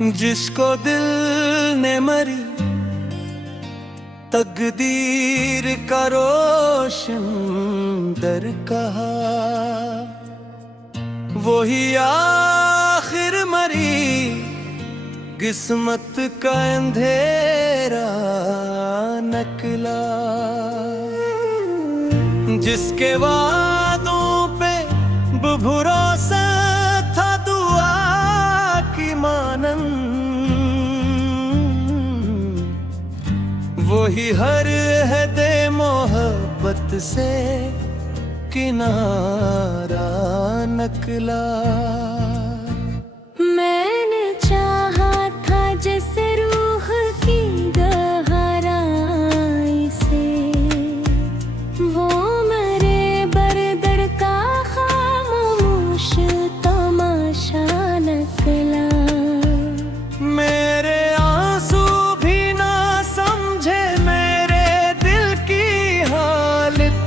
जिसको दिल ने मरी तकदीर का रोशन दर कहा, वही आखिर मरी किस्मत का अंधेरा नकला। जिसके वादों पे भरोसा था दुआ की मानन, वही हर अहदे मोहब्बत से किनारा नकला। मैंने चाहा था जैसे रूह की गहराई से, वो मेरे बरदर का खामोश तमाशा नकला। मेरे आंसू भी ना समझे मेरे दिल की हालत,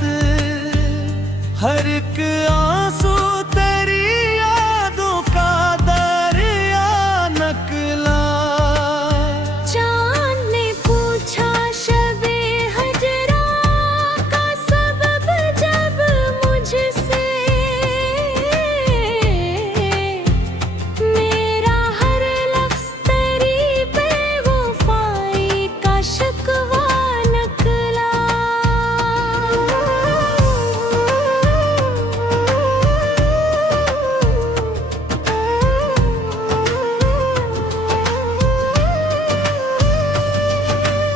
हर एक आंसू तेरी यादों का दरिया नकला। चांद ने पूछा शबे हजरा का सबब जब मुझसे, मेरा हर लफ्ज़ तेरी बेवफाई का शिकवा नकला।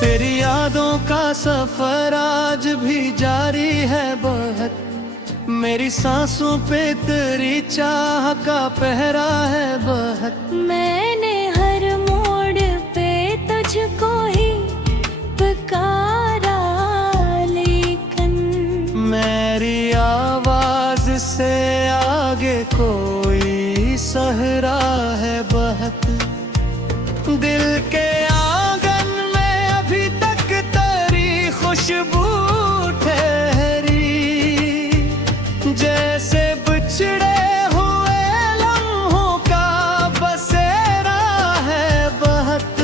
तेरी यादों का सफर आज भी जारी है बहुत, मेरी सांसों पे तेरी चाह का पहरा है बहुत। मैंने हर मोड़ पे तुझको ही पुकारा, लेकिन मेरी आवाज से आगे कोई सहरा है बहुत। दिल के आंगन में अभी तक तेरी खुशबू ठहरी, जैसे बिछड़े हुए लम्हों का बसेरा है बहुत।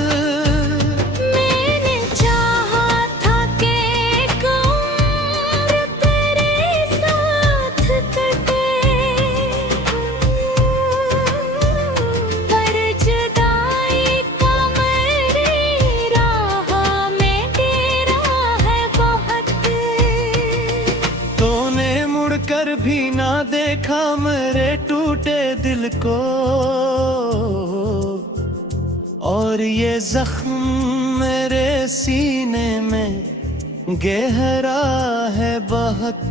मैंने चाहा था कि एक उम्र तेरे साथ कटे, पर जुदाई का मेरी राह में तेरा है बहुत। तूने मुड़कर भी ना देखा मेरे टूटे दिल को, और ये जख्म मेरे सीने में गहरा है बहुत।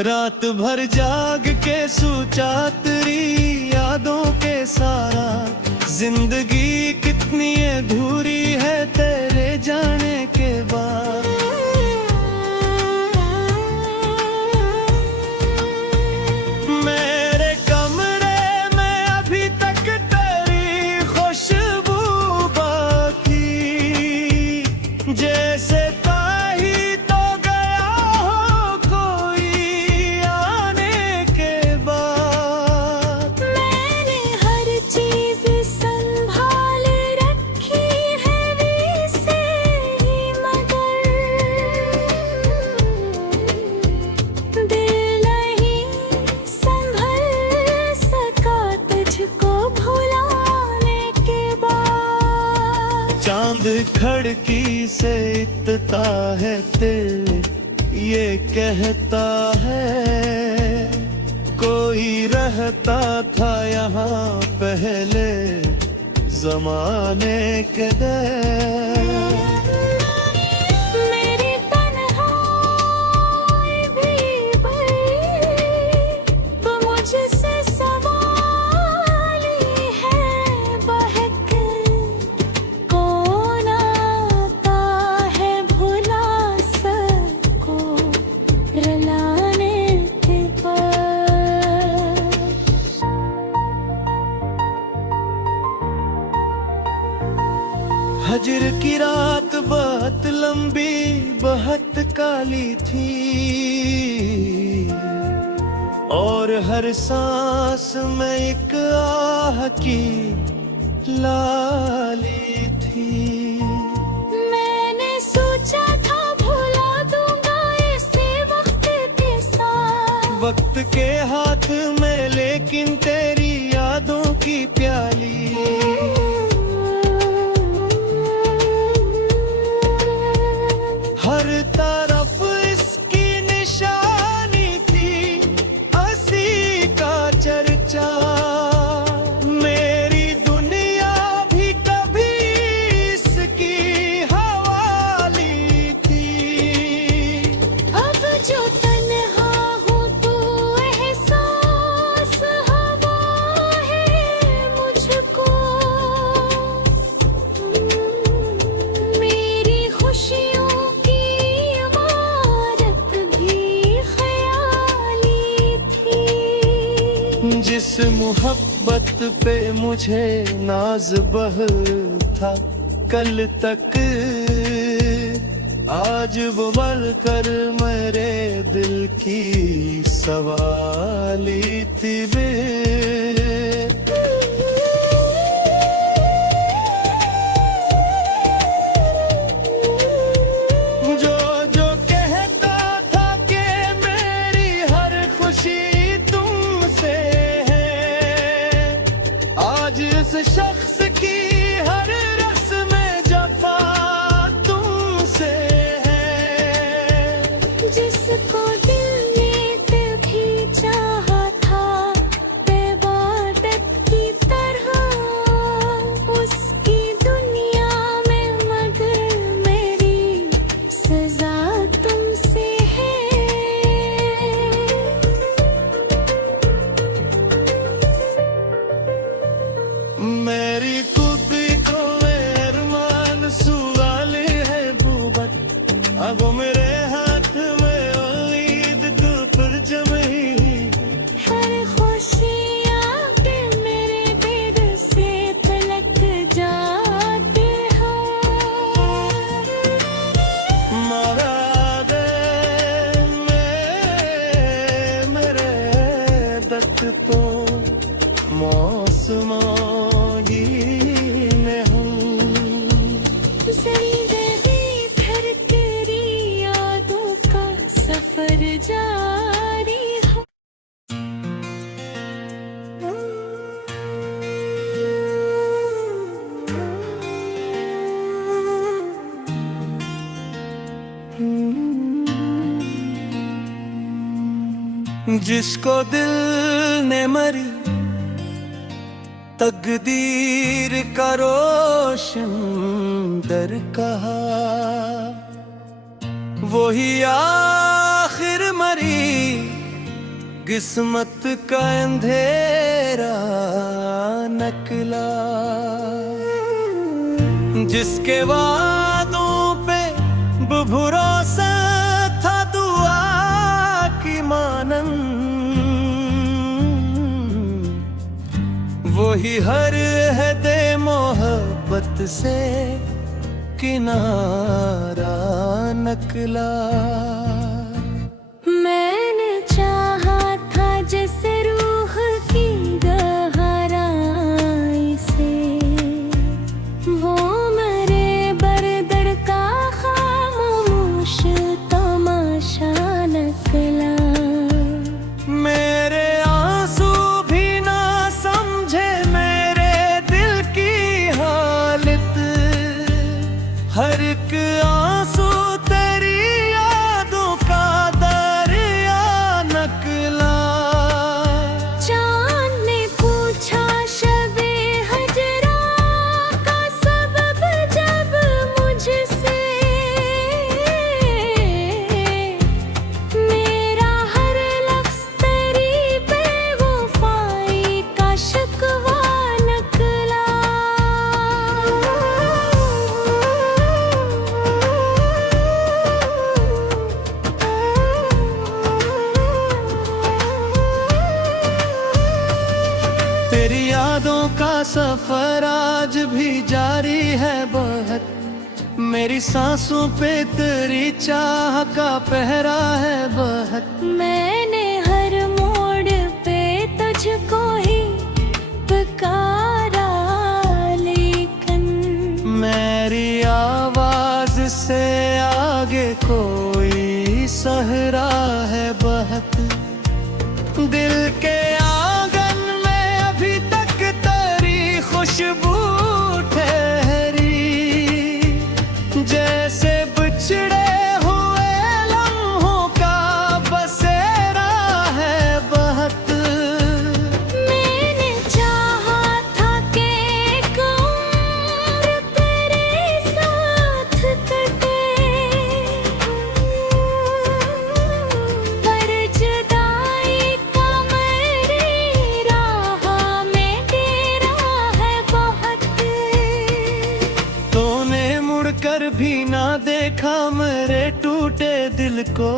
रात भर जाग के सोचा तेरी यादों के सारा, जिंदगी कितनी अधूरी है तेरे जाने के बाद। मेरे कमरे में अभी तक तेरी खुशबू बाकी, जैसे ताही तो गया हो कोई आने के बाद। मैंने हर चीज संभाल रखी है वैसे ही, मगर दिल नहीं संभल सका तुझको भुलाने के बाद। चांद खड़की से इतना है दिल ये कहता है, कोई रहता था यहाँ पहले जमाने के दर। मेरी तन्हाई भी भरी तो मुझसे सवाल है बहक, कौन आता है भुला सको रुलाने के बाद। हजर की रात बहुत लंबी बहुत काली थी, और हर सांस में एक आह की लाली थी। मैंने सोचा था भुला दूंगा इसे वक्त के साथ, वक्त के हाथ में लेकिन तेरी यादों की प्याली। हर तरफ इसकी निशानी थी, हंसी का चर्चा। मेरी दुनिया भी कभी इसकी हवाली थी। अब जो तन्हा हूँ तो एहसास हवा है मुझको। मेरी खुशियों की इमारत भी ख्याली थी। जिस मोहब्बत पे मुझे नाज बह था कल तक, आज वो बढ़कर मेरे दिल की सवाली थी वे। जो जो कहता था कि मेरी हर खुशी तुमसे है, आज इस शख्स की हर रस्म जफा तुमसे है। जिसको दिल ने तभी चाहा था इबादत की तरह, उसकी दुनिया में मगर मेरी सजा तुमसे है। मेरी खुद को अरमान सुवाल है बुबत, अब मेरे हाथ में ईद को परचम ही। हर खुशी आके मेरे दिल से तलक जाते हो। मारा दे मेरे दर्द तो मौसमों ही में हूँ। जिंदगी भर तेरी यादों का सफर जारी हो। जिसको दिल ने मरी तकदीर का रोशन दर कहा, वही आखिर मरी किस्मत का अंधेरा नकला। जिसके वादों पे भरोसा था दुआ की मानन, वही हर हदे मोहब्बत से किनारा नकला। मैंने चाहा था जैसे रूह की गहराई से, वो मेरे बरदर का खामोश तमाशा नकला। मेरे आंसू भी ना समझे मेरे दिल की हालत, हर एक आंसू तेरी यादों का दरिया नकला। चाँद ने पूछा शबे हजरा का सबब जब मुझसे, मेरा हर लफ्ज़ तेरी बेवफाई का शिकवा नकला। तेरी यादों का सफर आज भी जारी है बहुत, मेरी सांसों पे तेरी चाह का पहरा है बहुत। मैंने हर मोड़ दिल के आंगन में अभी तक तेरी खुशबू ठहरी, जैसे बिछड़े हुए लम्हों का बसेरा है बहुत। मैंने चाहा था कि एक उम्र तेरे साथ कटे, पर जुदाई का मेरी राह में डेरा है बहुत। तूने मुड़कर भी ना देखा मेरे टूटे दिल को,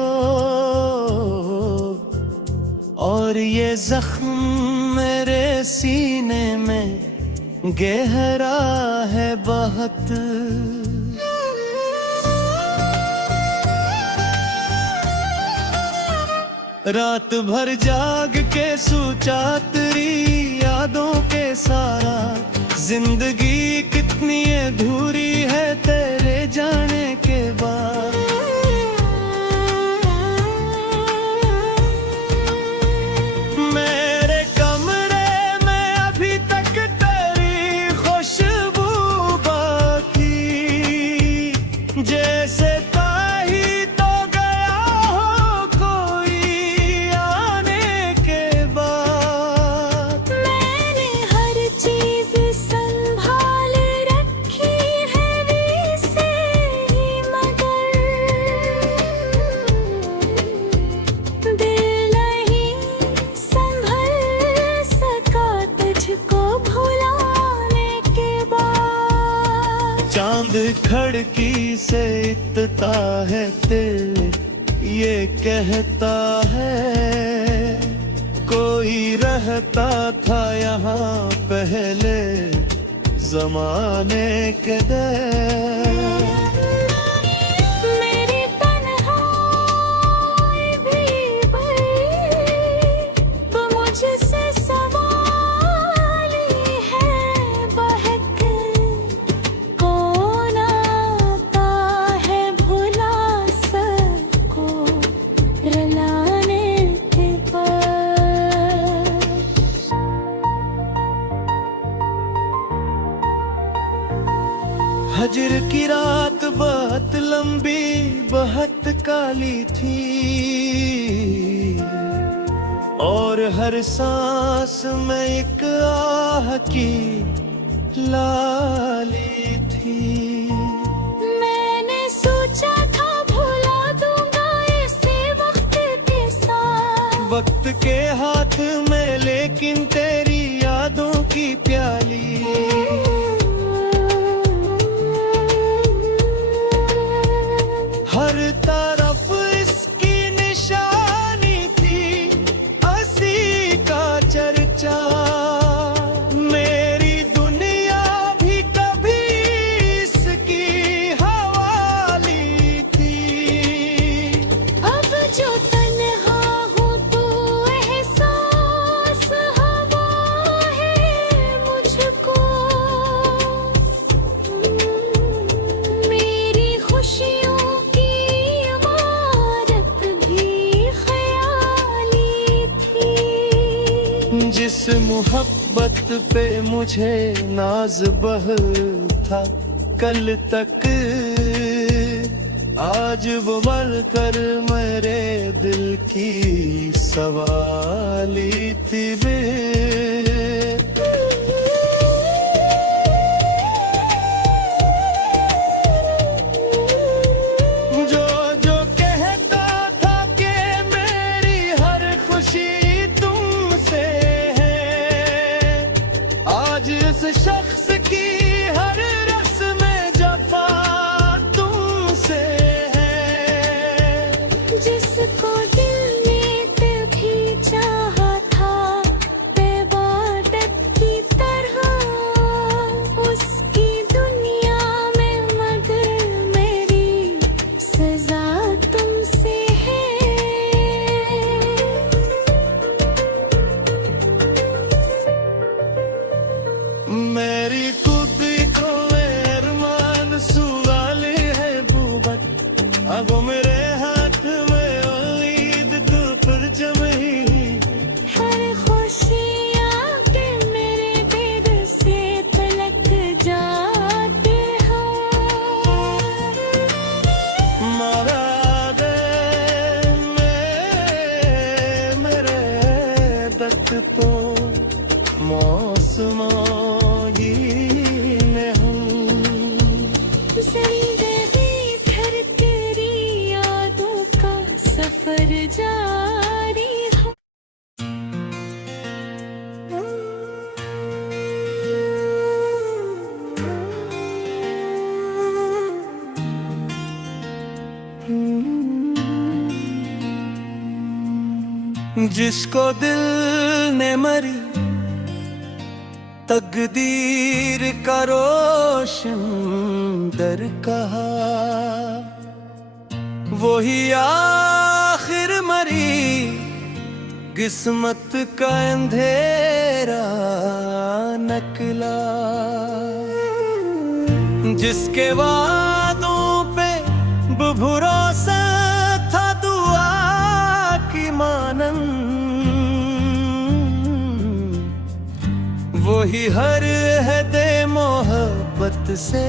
और ये जख्म मेरे सीने में गहरा है बहुत। रात भर जाग के सोचा तेरी यादों के सारा, जिंदगी कितनी अधूरी है तेरे जाने के बाद। मेरे कमरे में अभी तक तेरी खुशबू बाकी, जैसे ताही तो गया हो कोई आने के बाद। मैंने हर चीज संभाल रखी है वैसे ही, मगर दिल नहीं संभल सका तुझको भुलाने के बाद। चांद खड़की से इतना है दिल ये कहता है, कोई रहता था यहाँ पहले जमाने के दर। मेरी तन्हाई भी भरी तो मुझसे सवाल ही है बहक। कौन आता है भुला सको रुलाने के बाद। हजर की रात बहुत लंबी बहुत काली थी, और हर सांस में एक आह की लाली थी। मैंने सोचा था भुला दूंगा इसे वक्त के साथ, वक्त के हाथ में लेकिन तेरी यादों की प्याली। हर तरफ इसकी निशानी थी, हंसी का चर्चा। मेरी दुनिया भी कभी इसकी हवाली थी। अब जो तन्हा हूँ तो एहसास हवा है मुझको। मेरी खुशियों की इमारत भी ख्याली थी। जिस मोहब्बत पे मुझे नाज बह था कल तक, आज वो मलकर मेरे दिल की सवाली थी बे। जो जो कहता था कि मेरी हर खुशी तुमसे है, आज इस शख्स की हर रस्म जफा तुमसे है। जिसको दिल ने तभी चाहा था बेइबादत की तरह, उसकी दुनिया में मगर मेरी सजा तुमसे है। मेरी कुदरत तक तो मौसमों ही में हूँ। जिंदगी भर तेरी यादों का सफर जारी हो। जिसको दिल ने मरी तकदीर का रोशन दर कहा, वही आखिर मरी किस्मत का अंधेरा नकला। जिसके वादों पे भरोसा था दुआ की मानन, वही हर हदे मोहब्बत से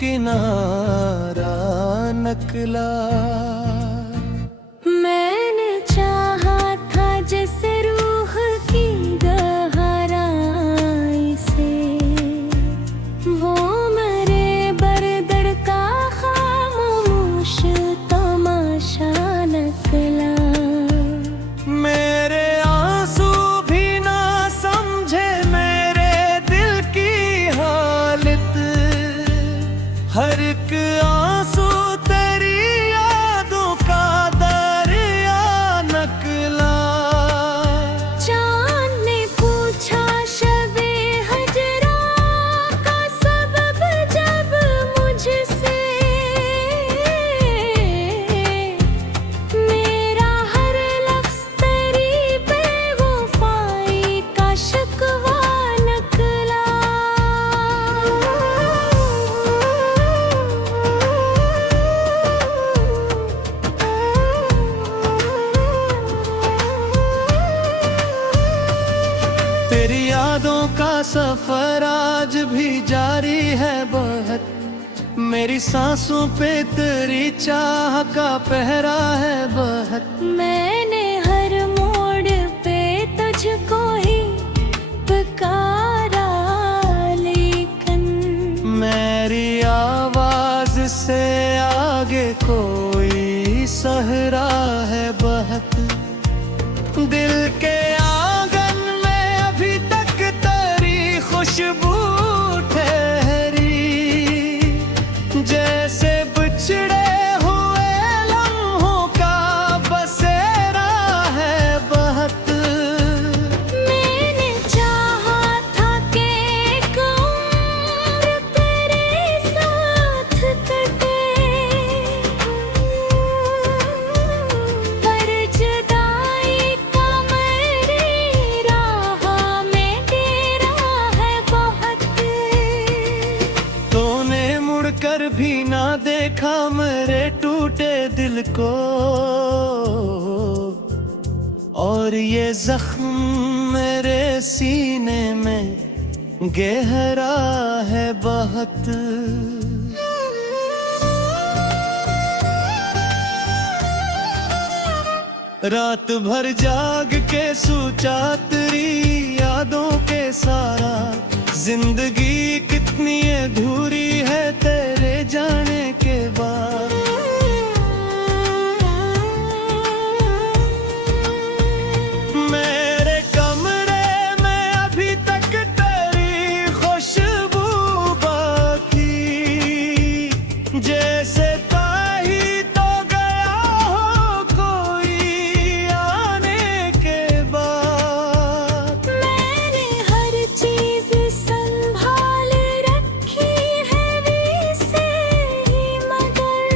किनारा नकला। मैंने चाहा था जैसे रूह की गहराई से, वो मेरे बरदर का खामोश तमाशा नकला। मेरे आंसू भी ना समझे मेरे दिल की हालत, हर एक आंसू तेरी यादों का दरिया नकला। चाँद ने पूछा शबे हजरा का सबब जब मुझसे, मेरा हर लफ्ज़ तेरी बेवफाई का शिकवा नकला। तेरी यादों का सफर आज भी जारी है बहुत, मेरी सांसों पे तेरी चाह का पहरा है बहुत। मैंने हर मोड़ पे तुझको ही पुकारा, लेकिन मेरी आवाज से आगे कोई सहरा है बहुत। दिल के आंगन में अभी तक तेरी खुशबू ठहरी, जैसे बिछड़े हुए लम्हों का बसेरा है बहुत। मैंने चाहा था कि एक उम्र तेरे साथ कटे, पर जुदाई का मेरी राह में डेरा है बहुत। तूने मुड़कर भी ना देखा मेरे टूटे दिल को, और ये जख्म मेरे सीने में गहरा है बहुत। रात भर जाग के सोचा तेरी यादों के सारा, जिंदगी कितनी अधूरी है तेरे जाने के बाद। मेरे कमरे में अभी तक तेरी खुशबू बाकी, जैसे ताही तो गया हो कोई आने के बाद। मैंने हर चीज संभाल रखी है वैसे ही, मगर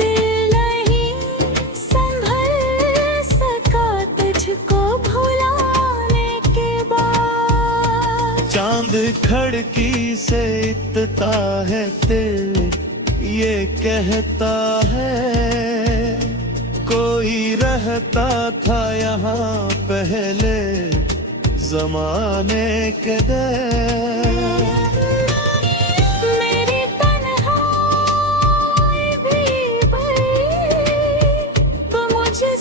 दिल नहीं संभल सका तुझको भुलाने के बाद। चांद खड़की से इतना है दिल ये कहता है, कोई रहता था यहाँ पहले जमाने के दर। मेरी तन्हाई भी भरी तो मुझे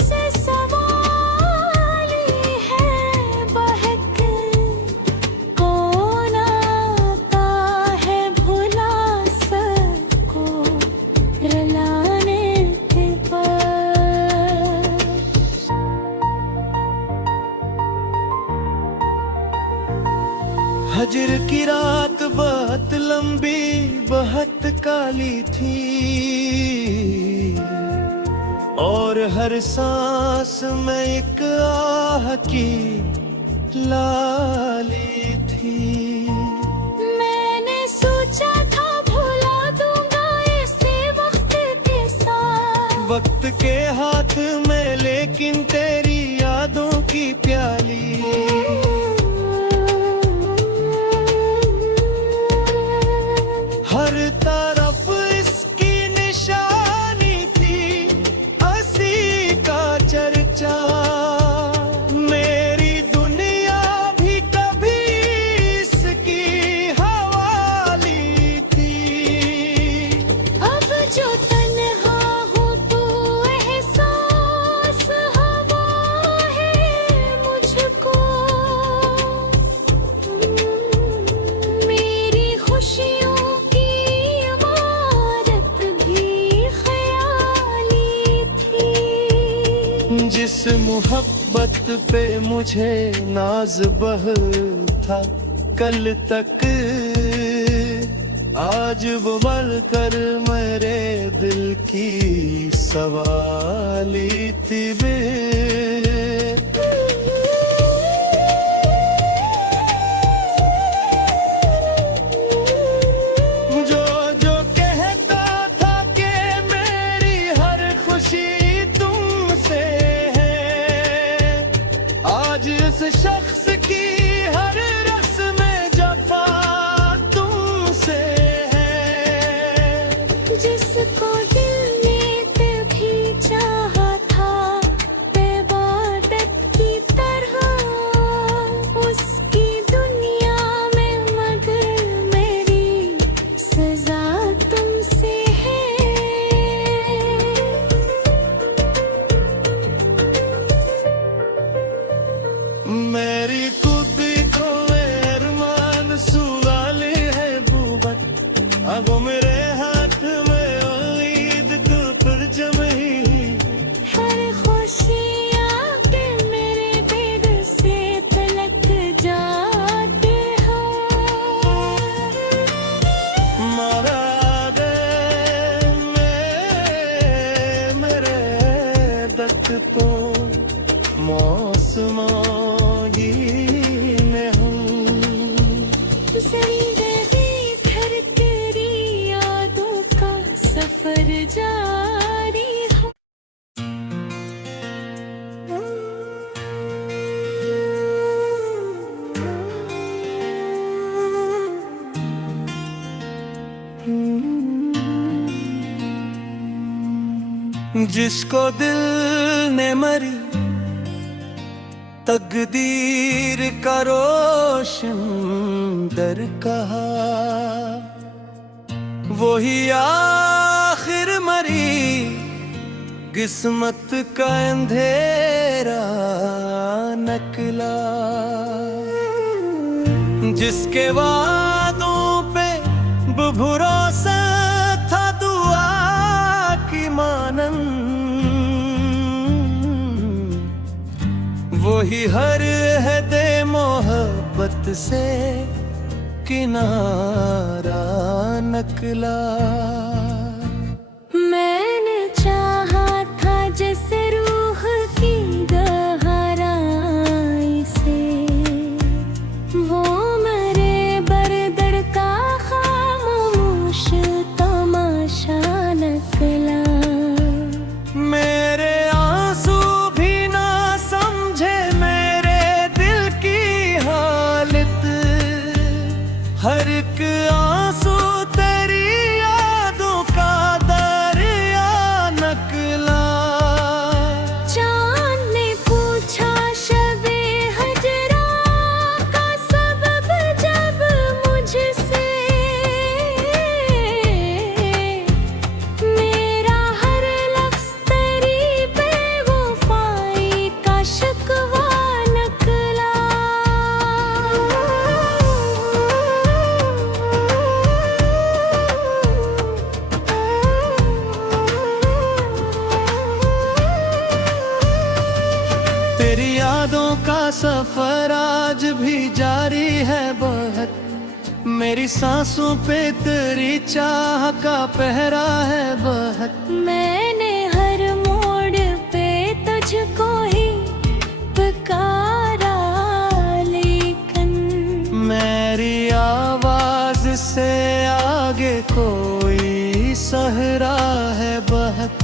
हजर की रात बहुत लंबी बहुत काली थी, और हर सांस में एक आह की लाली थी। मैंने सोचा था भुला दूंगा इसे वक्त के साथ, वक्त के हाथ में लेकिन तेरी यादों की प्याली। हर तरफ इसकी निशानी थी, हंसी का चर्चा। मेरी दुनिया भी कभी इसकी हवाली थी। अब जो तन्हा हूँ तो एहसास हवा है मुझको। मेरी खुशियों की इमारत भी ख्याली थी। जिस मोहब्बत पे मुझे नाज बह था कल तक, आज वो बढ़कर मेरे दिल की सवाली थी बे। जो जो कहता था कि मेरी हर खुशी तुमसे है, आज उस शख्स की हर रस्म जफा तुमसे है। जिसको दिल ने तभी चाहा था इबादत की तरह, उसकी दुनिया में मगर मेरी सजा तुमसे है। मेरी खुद को अरमान सुवाले है बुबत, अब मेरे हाथ में उम्मीद को परचम ही। हर खुशियाँ के मेरे दिल से तलक जाते हैं। मारा दे मेरे दर्द को मौसमों में हूँ। जिंदगी भर तेरी यादों का सफर जारी हो। जिसको दिल ने मरी तकदीर का रोशन दर कहा, वही आखिर मरी किस्मत का अंधेरा नकला। जिसके वादों पे भरोसा था दुआ की मानन, वही हर हदे मोहब्बत से किनारा नकला। मैंने चाहा था जैसे रूह की गहराई से, वो मेरे बरदर का खामोश तमाशा नकला। मेरे आंसू भी ना समझे मेरे दिल की हालत, हर एक आंसू तेरी याद तेरी यादों का सफर आज भी जारी है बहुत, मेरी सांसों पे तेरी चाह का पहरा है बहुत। मैंने हर मोड़ पे तुझको ही पुकारा, लेकिन मेरी आवाज से आगे कोई सहरा है बहुत।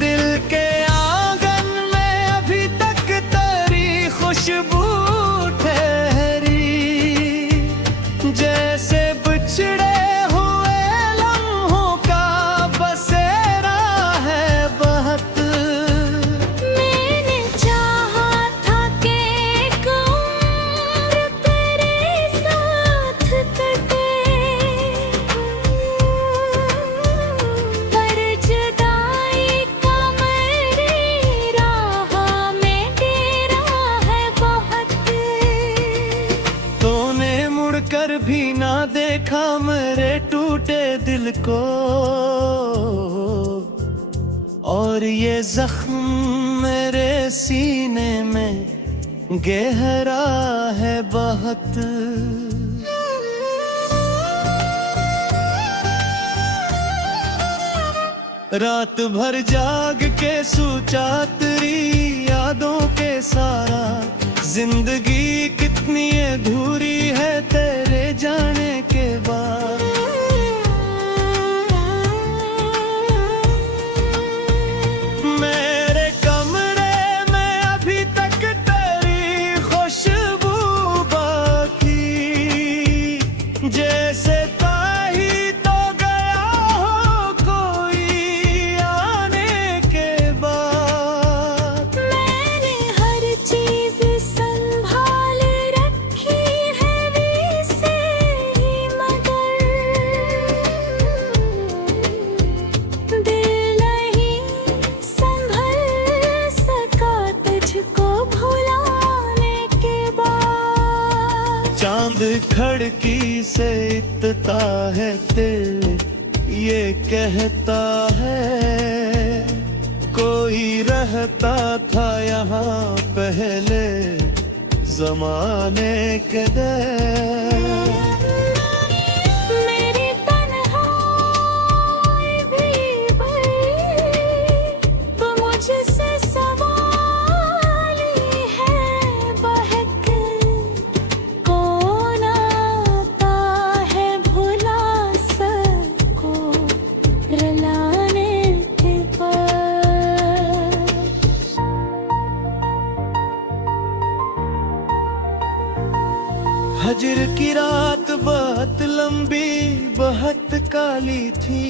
दिल के आंगन में अभी तक तेरी खुशबू ठहरी, जैसे बिछड़े हुए लम्हों का बसेरा है बहुत। मैंने चाहा था कि एक उम्र तेरे साथ कटे, पर जुदाई का मेरी राह में डेरा है बहुत। तूने मुड़कर भी ना देखा मेरे टूटे दिल को, और ये जख्म मेरे सीने में गहरा है बहुत। रात भर जाग के सोचा तेरी यादों के सारा, जिंदगी कितनी अधूरी है तेरे जाने के बाद। मेरे कमरे में अभी तक तेरी खुशबू बाकी, जैसे ताही तो गया हो कोई आने के बाद। मैंने हर चीज संभाल रखी है वैसे ही, मगर दिल नहीं संभल सका तुझको भुलाने के बाद। चांद खड़की से इतना है दिल ये कहता है, कोई रहता था यहाँ पहले जमाने के दर। मेरी तन्हाई भी भरी तो मुझसे सवाल ही है बहक, कौन आता है भुला सको रुलाने के बाद। हजर की रात बहुत लंबी बहुत काली थी,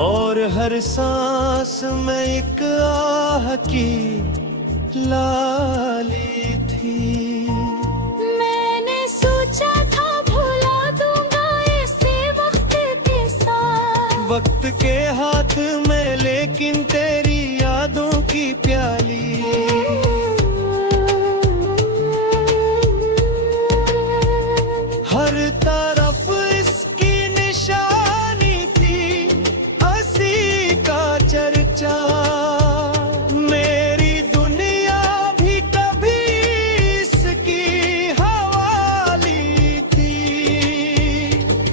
और हर सांस में एक आह की लाली थी। मैंने सोचा था भुला दूंगा ऐसे वक्त के साथ, वक्त के हाथ में लेकिन तेरी यादों की प्याली। हर तरफ इसकी निशानी थी, हंसी का चर्चा। मेरी दुनिया भी कभी इसकी हवाली थी।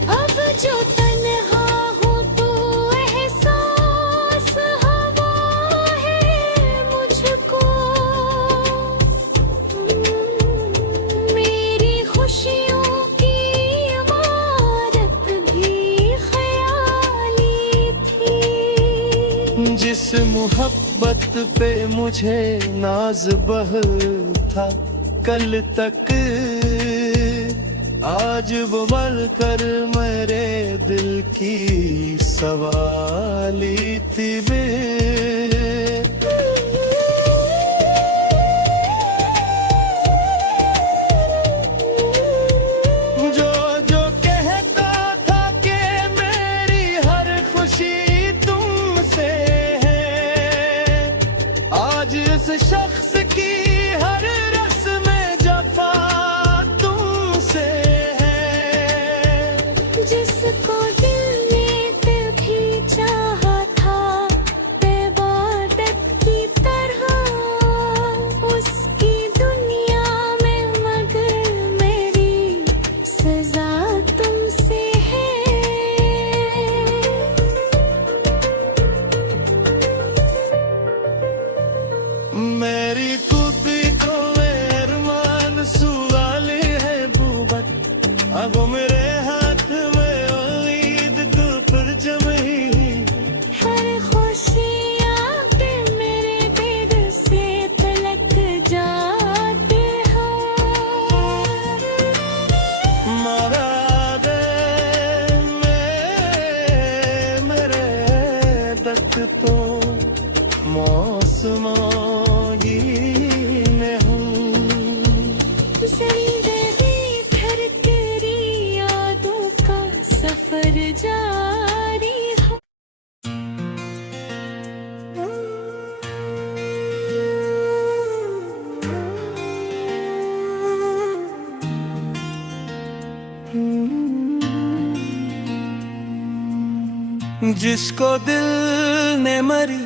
अब जो तन्हा हूँ तो एहसास हवा है मुझको, मेरी खुशियों की इमारत भी ख्याली थी। जिस मोहब्बत पे मुझे नाज बह था कल तक, आज वो बढ़कर मेरे दिल की सवाली थी बे। जो जो कहता था कि मेरी हर खुशी तुमसे है, आज उस शख्स की हर रस्म जफा तुमसे है। जिसको दिल ने तभी चाहा था बेवफा मौसमों ही में हूँ। जिंदगी भर तेरी यादों का सफर जारी हो। जिसको दिल ने मरी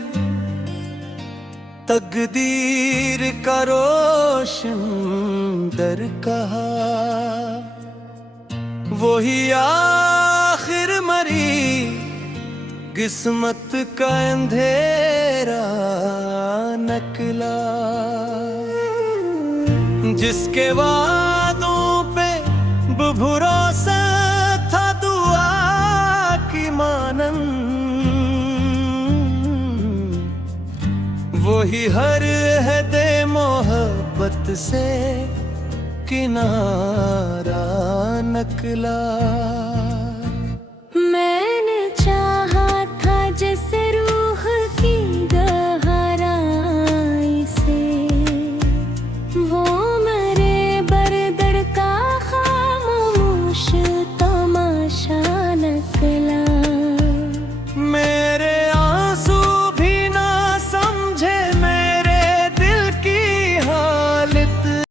तकदीर का रोशन दर कहा, वही आखिर मरी किस्मत का अंधेरा नकला। जिसके वादों पे भरोसा था दुआ की मानन, वही हर अहदे मोहब्बत से किनारा नकला।